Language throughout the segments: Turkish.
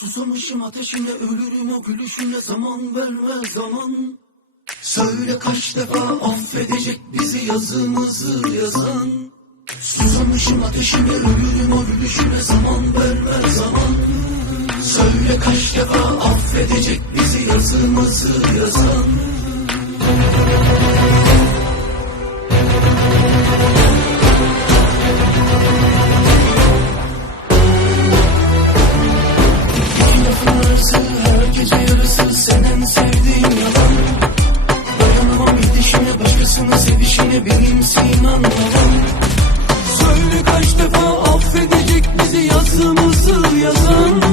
Susamışım ateşine ölürüm o gülüşüne zaman verme zaman. Söyle kaç defa affedecek bizi yazımızı yazan. Susamışım ateşine ölürüm o gülüşüne zaman verme zaman. Söyle kaç defa affedecek bizi yazımızı yazan. Söyle kaç defa affedecek bizi yazımızı yazan?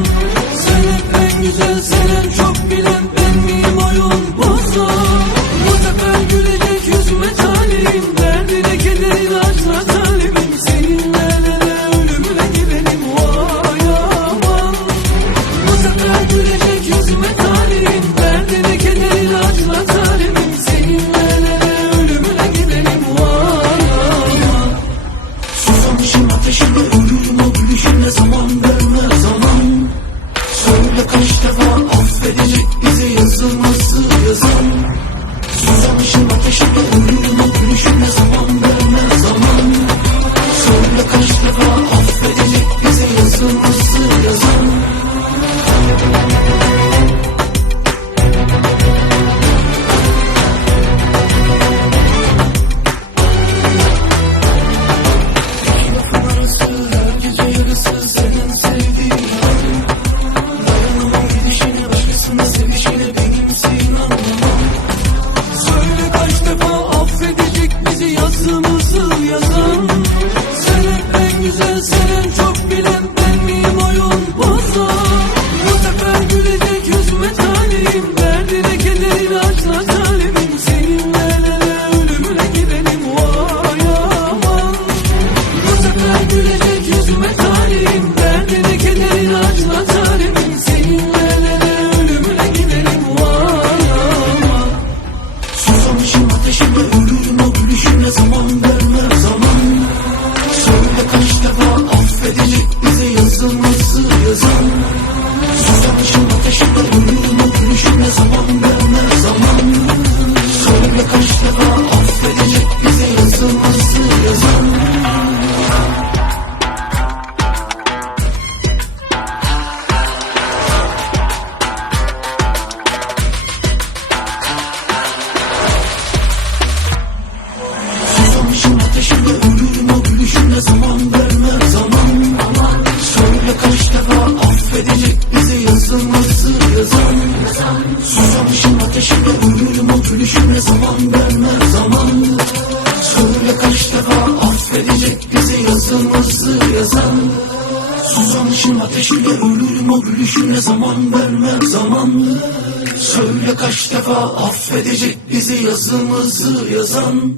ateşinde Oyunuma gülüşüne zaman ateşinde ölürüm o gülüşüne zaman vermem zaman Söyle kaç defa affedecek mi? düşünme zaman verme zamanı Söyle kaç defa affedecek bizi yazımızı yazan. Susamışım ateşiyle ölürüm o gülüşüne zaman verme zamanlı Söyle kaç defa affedecek bizi yazımızı yazan.